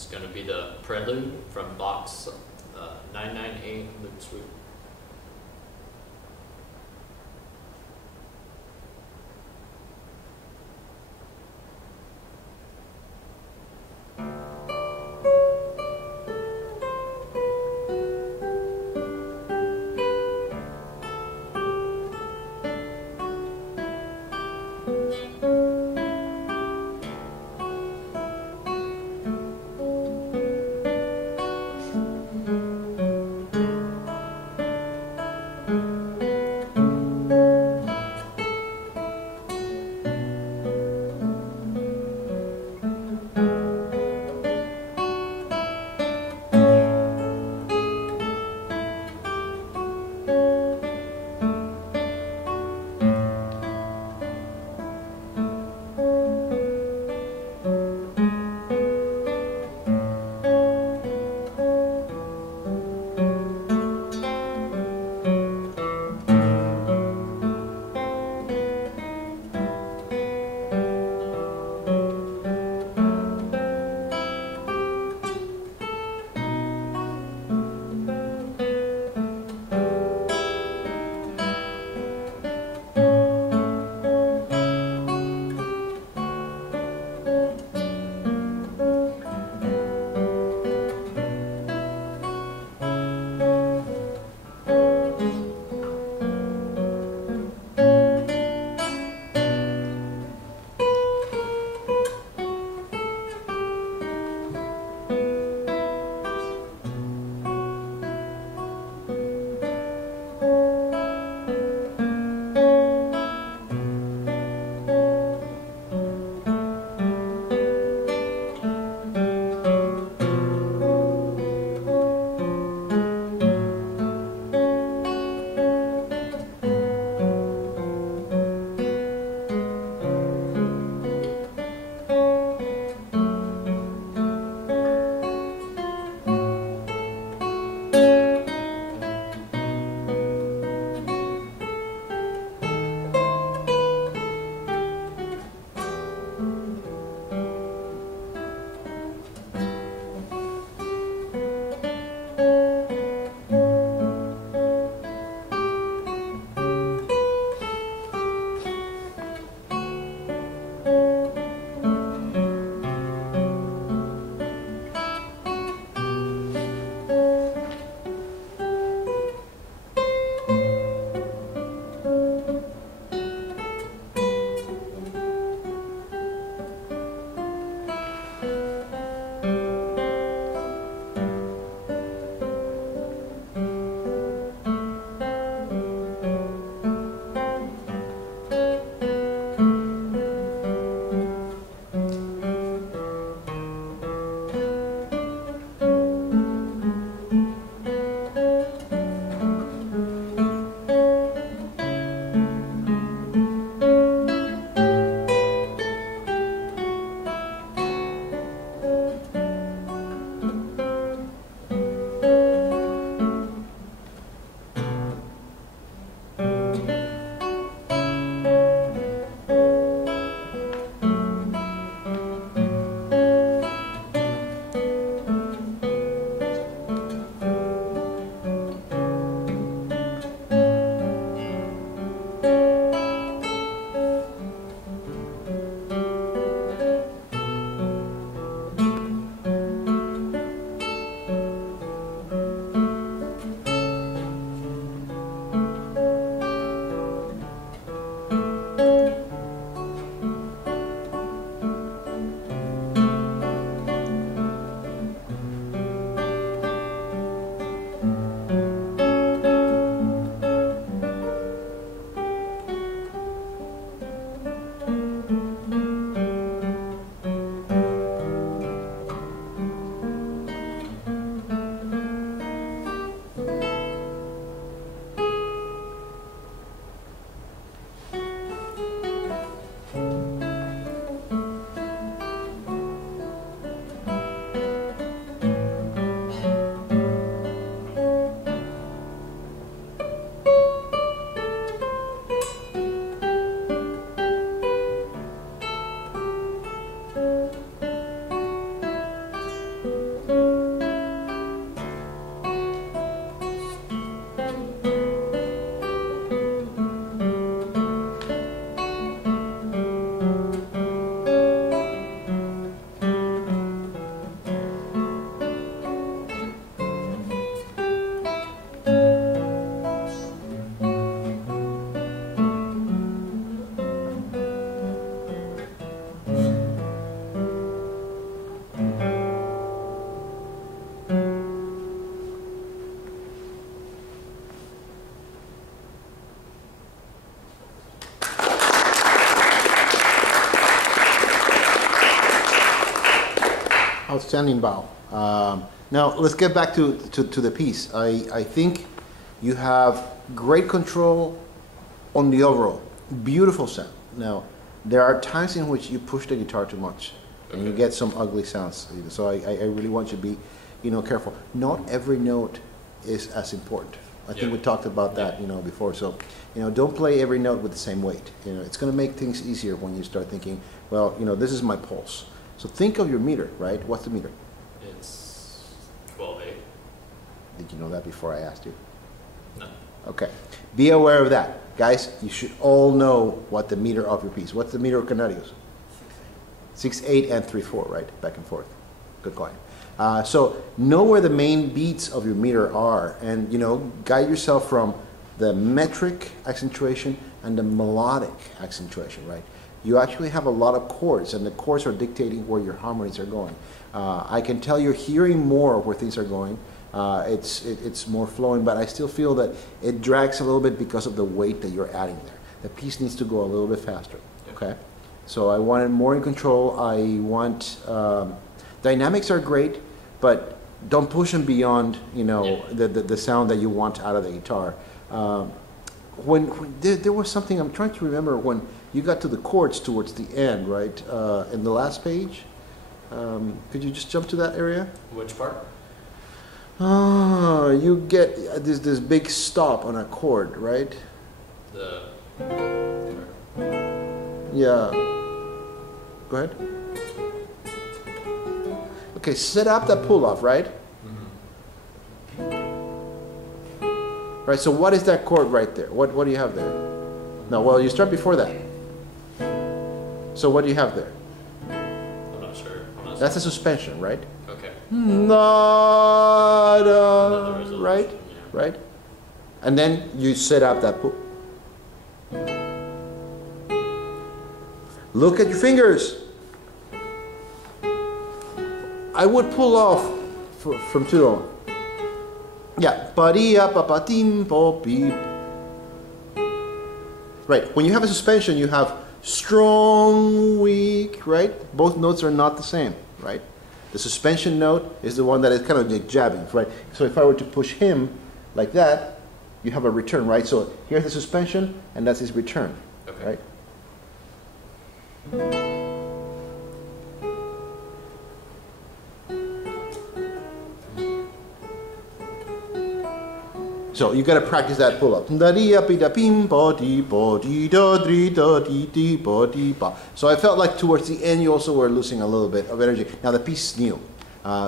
It's going to be the Prelude from box 998 Loop Suite. Outstanding bow. Now let's get back to the piece. I think you have great control on the overall. Beautiful sound. Now there are times in which you push the guitar too much and you get some ugly sounds. So I really want you to be, careful. Not every note is as important. I think we talked about that, before. So, don't play every note with the same weight. It's going to make things easier when you start thinking, well, this is my pulse. So think of your meter, right? What's the meter? It's 12/8. Did you know that before I asked you? No. Okay. Be aware of that. Guys, you should all know what the meter of your piece. What's the meter of Canarios? 6/8 and 3/4, right? Back and forth. Good going. So know where the main beats of your meter are, and guide yourself from the metric accentuation and the melodic accentuation, right? You actually have a lot of chords, and the chords are dictating where your harmonies are going. I can tell you're hearing more where things are going. It's more flowing, but I still feel that it drags a little bit because of the weight that you're adding there. The piece needs to go a little bit faster, okay? So I want it more in control. I want, dynamics are great, but don't push them beyond, the sound that you want out of the guitar. When there was something, I'm trying to remember, when you got to the chords towards the end, right? In the last page, could you just jump to that area? Which part? You get this big stop on a chord, right? Yeah. Go ahead. Okay, set up that pull-off, right? Right, so what is that chord right there? What do you have there? No, well, you start before that. So what do you have there? I'm not sure. That's a suspension, right? Okay. Right? Yeah. Right? And then you set up that pull. Look at your fingers. I would pull off from 2 on. Yeah. Right. When you have a suspension, you have strong, weak, right? Both notes are not the same, right? The suspension note is the one that is kind of like jabbing, right? So if I were to push him like that, you have a return, right? So here's the suspension, and that's his return, right? So you got to practice that pull up. So I felt like towards the end you also were losing a little bit of energy. Now the piece is new,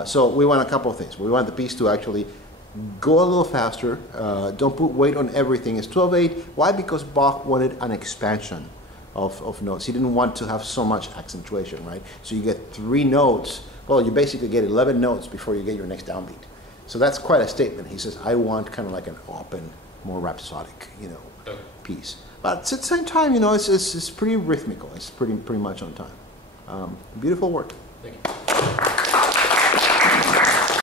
so we want a couple of things. We want the piece to actually go a little faster. Don't put weight on everything. It's 12/8. Why? Because Bach wanted an expansion of notes. He didn't want to have so much accentuation, right? So you get 3 notes. Well, you basically get 11 notes before you get your next downbeat. So that's quite a statement. He says, I want kind of like an open, more rhapsodic, piece. But at the same time, it's pretty rhythmical. It's pretty much on time. Beautiful work. Thank you.